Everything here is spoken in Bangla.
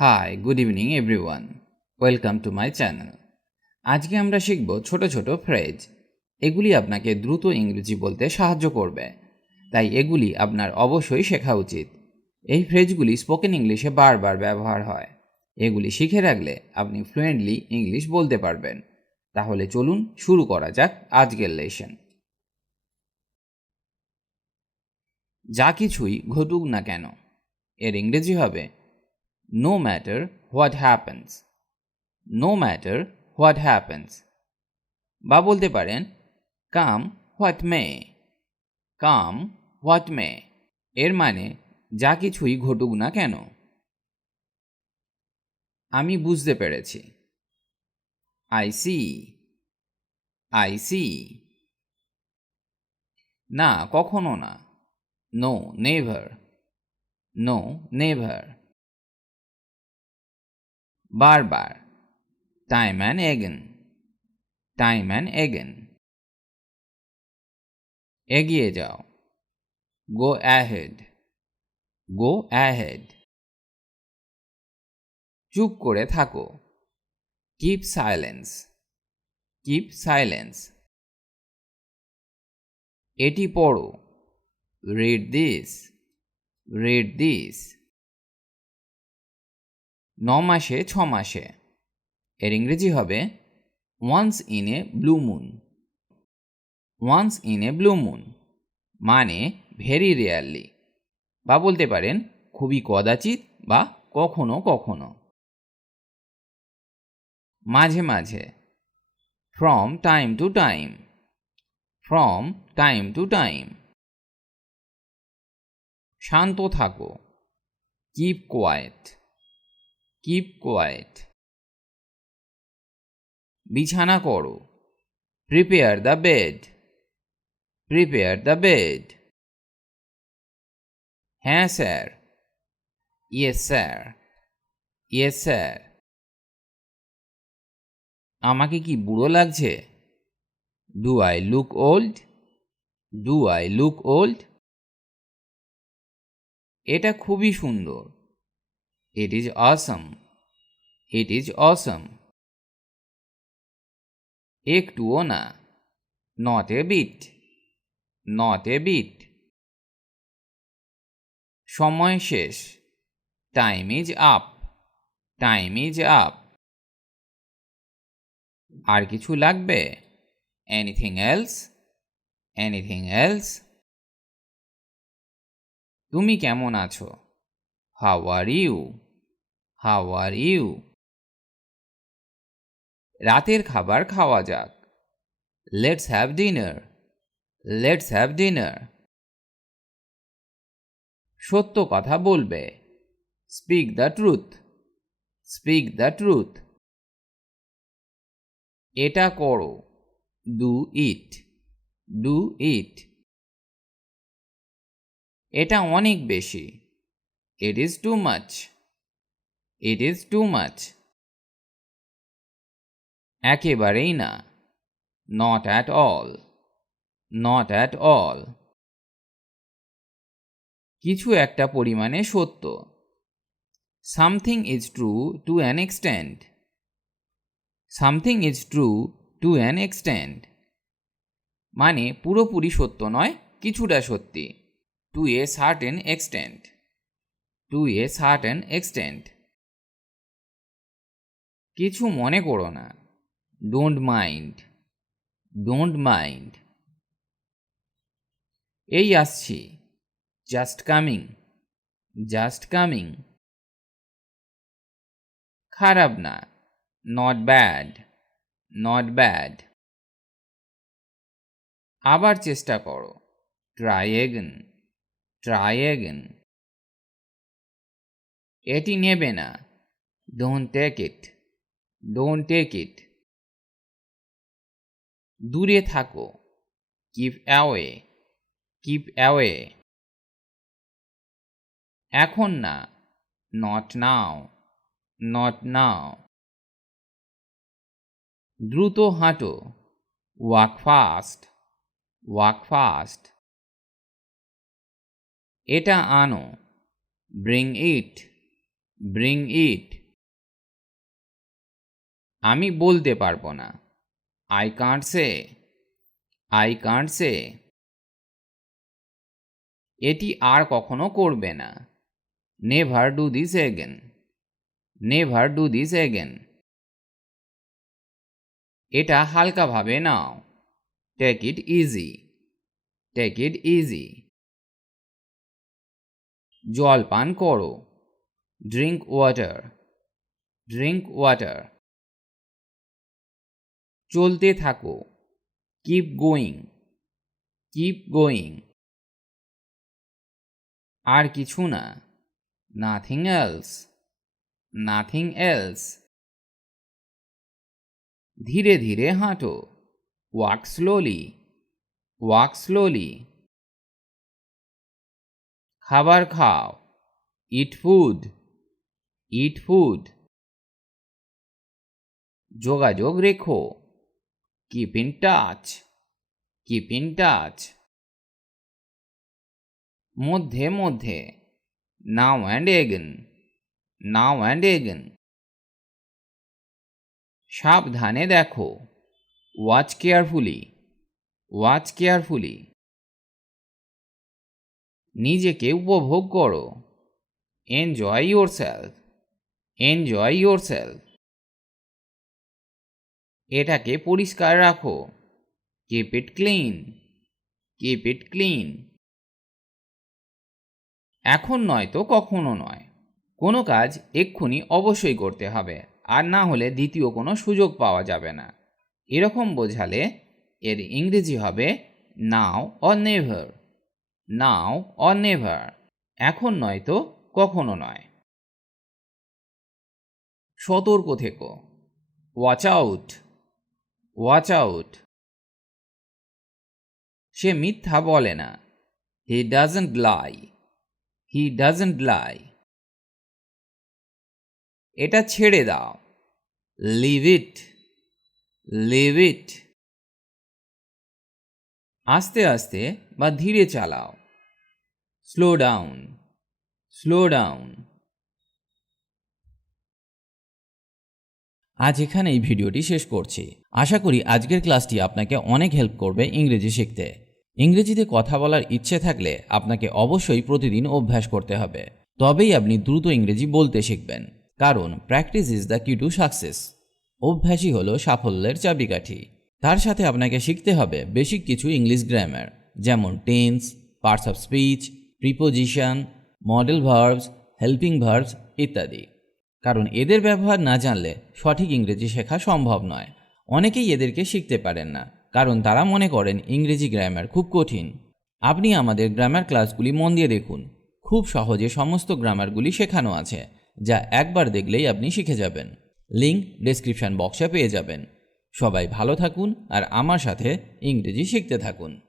Hi good evening everyone, welcome to my channel. আজকে আমরা শিখব ছোট ছোট ফ্রেজ। এগুলি আপনাকে দ্রুত ইংরেজি বলতে সাহায্য করবে, তাই এগুলি আপনার অবশ্যই শেখা উচিত। এই ফ্রেজগুলি স্পোকেন ইংলিশে বারবার ব্যবহার হয়। এগুলি শিখে রাখলে আপনি ফ্লুয়েন্টলি ইংলিশ বলতে পারবেন। তাহলে চলুন শুরু করা যাক আজকের লেসন। যা কিছুই ঘটুক না কেন এর ইংরেজি হবে no matter what happens. No matter what happens. বা বলতে পারেন come what may. Come what may এর মানে যা কিছুই ঘটুক না কেন। আমি বুঝতে পেরেছি। I see. I see. না, কখনো না। No never. No never. বারবার। Time and again. Time and again. এগিয়ে যাও। Go ahead. Go ahead. চুপ করে থাকো। Keep silence. Keep silence. এটি পড়ো। Read this. Read this. 9 মাসে 6 মাসে এর ইংরেজি হবে once in a blue moon. Once in a blue moon মানে ভেরি রেয়ারলি, বা বলতে পারেন খুবই কদাচিৎ বা কখনো কখনো। মাঝে মাঝে। From time to time. From time to time. শান্ত থাকো। Keep quiet. Keep quiet. বিছানা করো। Prepare the bed. Prepare the bed. হ্যাঁ sir. Yes sir. Yes sir. আমাকে কি বুড়ো লাগছে? Do I look old? Do I look old? এটা খুবই সুন্দর। It is awesome. It is awesome. একটুও না। Not a bit. Not a bit. সময় শেষ। Time is up. Time is up. আর কিছু লাগবে? Anything else? Anything else? তুমি কেমন আছো? How are you? How are you? রাতের খাবার খাওয়া যাক। Let's have dinner. Let's have dinner. সত্য কথা বলবে। Speak the truth. Speak the truth. এটা করো। Do it. Do it. এটা অনেক বেশি। It is too much. It is too much. একেবারেই না। Not at all. Not at all. কিছু একটা পরিমাণে সত্য। Something is true to an extent. Something is true to an extent মানে পুরোপুরি সত্য নয়, কিছুটা সত্যি। To a certain extent. To a certain extent. কিছু মনে করো না। Don't mind. Don't mind. এই আসছি। Just coming. Just coming. খারাপ না। Not bad. Not bad. আবার চেষ্টা করো। Try again. Try again. এটি নেবে না। Don't take it. Don't take it. দূরে থাকো। Keep away. Keep away. এখন না। Not now. Not now. দ্রুত হাঁটো। Walk fast. Walk fast. এটা আনো। Bring it. bring it. আমি বলতে পারবো না। I can't say. I can't say. এটি আর কখনো করবে না। Never do this again. Never do this again. এটা হালকাভাবে নাও। Take it easy. Take it easy. জল পান করো। Drink water. Drink water. চলতে থাকো। Keep going. Keep going. আর কিছু না। Nothing else. Nothing else. ধীরে ধীরে হাঁটো। Walk slowly. Walk slowly. খাবার খাও। Eat food. Eat food. যোগাযোগ রেখো। Keep in touch. Keep in touch. মধ্যে মধ্যে। Now and again. Now and again. সাবধানে দেখো। Watch carefully. Watch carefully. নিজেকে উপভোগ করো। Enjoy yourself. Enjoy yourself. এটাকে পরিষ্কার রাখো। Keep it clean. Keep it clean. এখন নয় তো কখনো নয়। কোনো কাজ এক্ষুনি অবশ্যই করতে হবে, আর না হলে দ্বিতীয় কোনো সুযোগ পাওয়া যাবে না। এরকম বোঝালে এর ইংরেজি হবে now or never. Now or never. এখন নয় তো কখনো নয়। সতর্ক থেকো। Watch out. Watch out. সে মিথ্যা বলে না। He doesn't lie. He doesn't lie. এটা ছেড়ে দাও। Leave it. Leave it. আস্তে আস্তে বা ধীরে চালাও। Slow down. Slow down. আজ এখানে এই ভিডিওটি শেষ করছি। আশা করি আজকের ক্লাসটি আপনাকে অনেক হেল্প করবে ইংরেজি শিখতে। ইংরেজিতে কথা বলার ইচ্ছে থাকলে আপনাকে অবশ্যই প্রতিদিন অভ্যাস করতে হবে, তবেই আপনি দ্রুত ইংরেজি বলতে শিখবেন। কারণ প্র্যাকটিস ইজ দ্য কি টু সাকসেস। অভ্যাসই হলো সাফল্যের চাবিকাঠি। তার সাথে আপনাকে শিখতে হবে বেসিক কিছু ইংলিশ গ্রামার, যেমন tense, parts of speech, preposition, model verbs, helping verbs ইত্যাদি। কারণ এদের ব্যবহার না জানলে সঠিক ইংরেজি শেখা সম্ভব নয়। অনেকেই এদেরকে শিখতে পারেন না, কারণ তারা মনে করেন ইংরেজি গ্রামার খুব কঠিন। আপনি আমাদের গ্রামার ক্লাসগুলি মন দিয়ে দেখুন। খুব সহজে সমস্ত গ্রামারগুলি শেখানো আছে, যা একবার দেখলেই আপনি শিখে যাবেন। লিঙ্ক ডেসক্রিপশন বক্সে পেয়ে যাবেন। সবাই ভালো থাকুন আর আমার সাথে ইংরেজি শিখতে থাকুন।